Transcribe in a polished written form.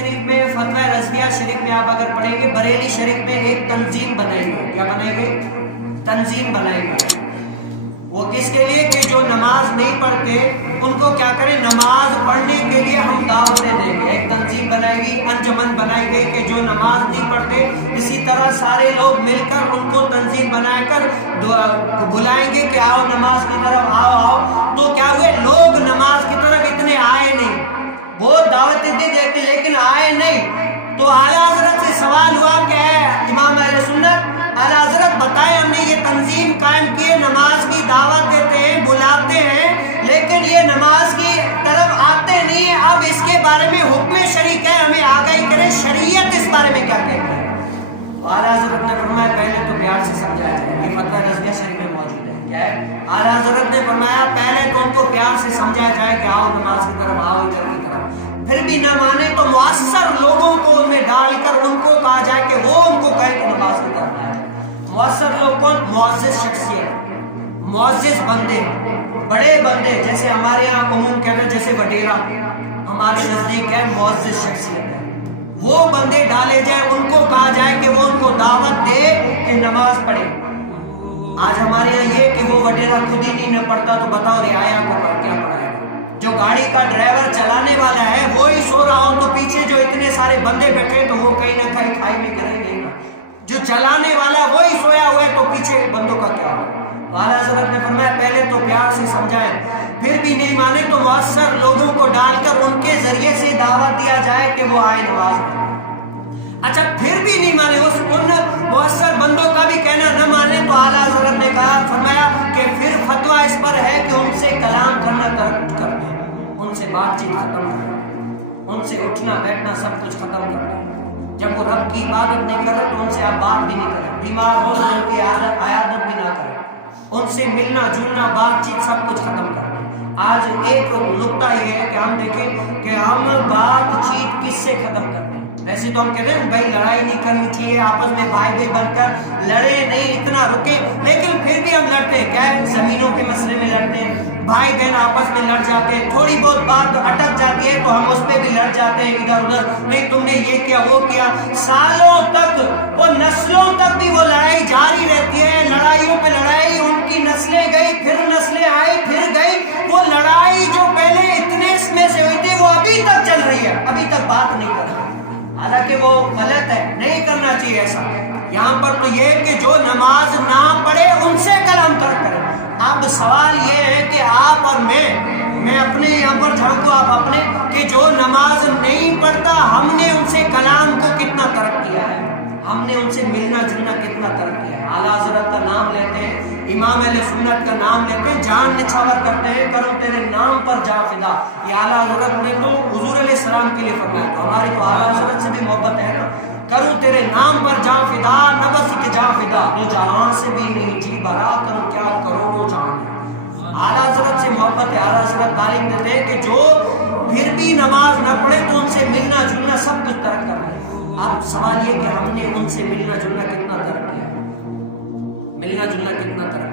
شریف میں فتویٰ رضویہ شریف میں آپ اگر پڑھیں گے، بریلی شریف میں ایک تنظیم بنائی گئی. کیا بنائی گئی؟ تنظیم بنائی گئی. وہ کس کے لیے؟ کہ جو نماز نہیں پڑھتے ان کو کیا کریں، نماز پڑھنے کے لیے ہم دعوتیں دیں گے. ایک تنظیم بنائی گئی، انجمن بنائی گئی کہ جو نماز نہیں پڑھتے، اسی طرح سارے لوگ مل کر ان کو تنظیم بنا کر بلائیں گے کہ آؤ نماز کی طرف آؤ. تو کیا ہوئے، لوگ نماز کی طرف اتنے آئے نہیں. بہت دعوتیں دی دیتے لیکن آئے نہیں. تو اعلیٰ حضرت سے سوال ہوا کہ اے امام اہل سنت، اعلیٰ حضرت بتائیں، ہم نے یہ تنظیم قائم کی ہے، نماز کی دعوت دیتے ہیں، بلاتے ہیں، لیکن یہ نماز کی طرف آتے نہیں ہیں. اب اس کے بارے میں حکم شریعت ہے، ہمیں آگاہی کریں، شریعت اس بارے میں کیا کہتی ہے. اعلیٰ حضرت نے فرمایا پہلے تو پیار سے سمجھایا جائے. یہ فتویٰ رضویہ شریف میں موجود ہے. کیا ہے؟ اعلیٰ حضرت نے فرمایا پہلے تو ان کو پیار سے سمجھایا جائے کہ آؤ نماز کی طرف، آؤ ادھر کی طرف. پھر بھی نہ مانے تو مؤثر لوگوں کو ان میں ڈال کر ان کو کہا جائے کہ وہ ان کو کہے کہ نماز کی طرف آئے. مؤثر لوگ کون؟ معزز شخصیت، معزز بندے، بڑے بندے. جیسے ہمارے یہاں عموم کہتے ہیں جیسے وڈیرا ہمارے نزدیک ہے، معزز شخصیت ہے. وہ بندے ڈالے جائیں، ان کو کہا جائے کہ وہ ان کو دعوت دے کہ نماز پڑھے. آج ہمارے یہاں یہ کہ وہ وڈیرا خود ہی نہیں پڑھتا تو بتاؤ رعایا کو کیا پڑھائے گا. جو گاڑی کا ڈرائیور چلانے والا ہے وہی سو رہا ہو تو پیچھے جو اتنے سارے بندے بیٹھے تو وہ کہیں نہ کہیں کھائی میں گریں گے. جو چلانے والا وہی سویا ہوا ہے تو پیچھے بندوں کا کیا ہو. اعلیٰ حضرت نے فرمایا پہلے تو پیار سے سمجھائیں، پھر بھی نہیں مانے تو مؤثر لوگوں کو ڈال کر ان کے ذریعے سے دعوت دیا جائے کہ وہ آئے نماز پڑھیں. اچھا پھر بھی نہیں مانے، ان مؤثر بندوں کا بھی کہنا نہ مانے تو اعلیٰ حضرت نے کہا، فرمایا کہ پھر فتویٰ اس پر ہے کہ ان سے کلام کرنا ترک کر دیں، ان سے بات چیت ختم کر دیں، ان سے اٹھنا بیٹھنا سب کچھ ختم کر دیں. جب وہ رب کی عبادت نہیں کرے تو ان سے آپ بات بھی نہیں کریں. بیمار ہو تو ان کی عیادت بھی نہ کریں. ان سے ملنا جلنا بات چیت سب کچھ ختم کر دیں. آج ایک نقطہ یہ ہے کہ ہم دیکھیں کہ ہم بات چیت کس سے ختم کرتے ہیں. ویسے تو ہم کہتے ہیں بھائی لڑائی نہیں کرنی چاہیے، آپس میں بھائی بھائی بن کر لڑے نہیں، اتنا رکے، لیکن پھر بھی ہم لڑتے ہیں. کیا ہے؟ زمینوں کے مسئلے میں لڑتے ہیں، بھائی بہن آپس میں لڑ جاتے ہیں، تھوڑی بہت بات اٹک جاتی ہے تو ہم اس پہ بھی لڑ جاتے ہیں ادھر ادھر. نہیں تم نے یہ کیا وہ کیا، سالوں تک وہ نسلوں تک بھی وہ لڑائی جاری رہتی ہے. لڑائیوں پہ لڑائی، ان کی نسلیں گئی پھر نسلیں آئی پھر گئی. وہ لڑائی جو پہلے اتنے اس میں سے ہوئی تھی وہ ابھی تک چل رہی ہے، ابھی تک بات نہیں کر رہی. حالانکہ وہ غلط ہے، نہیں کرنا چاہیے ایسا. یہاں پر تو یہ کہ جو نماز نہ پڑھے ان سے کلام ترک کرے. اب سوال یہ ہے کہ آپ اور میں اپنے یہاں پر جھانکو، آپ اپنے، کہ جو نماز نہیں پڑھتا ہم نے ان سے کلام کو کتنا ترک کیا ہے، ہم نے ان سے ملنا جلنا کتنا ترک کیا ہے. اعلیٰ حضرت کا نام لیتے ہیں، امام اہل سنت کا نام لیتے ہیں، جان نچھاور کرتے ہیں، کرو تیرے نام پر جا فدا. یہ اعلیٰ حضرت نے تو حضور علیہ السلام کے لیے فرمایا. تو ہماری تو اعلیٰ حضرت سے بھی محبت ہے نا. کروں تیرے نام پر جا فدا، نبس کے جا فدا، جو جہاں سے بھی نہیں جی برا، کروں کیا کرو وہ جان. اعلیٰ حضرت سے محبت ہے. اعلیٰ حضرت تعلیم دیتے ہیں کہ جو پھر بھی نماز نہ پڑھے تو ان سے ملنا جلنا سب کچھ ترک کرنا ہے. اب سوال یہ کہ ہم نے ان سے ملنا جلنا کتنا ترک کیا، ملنا جلنا کتنا ترک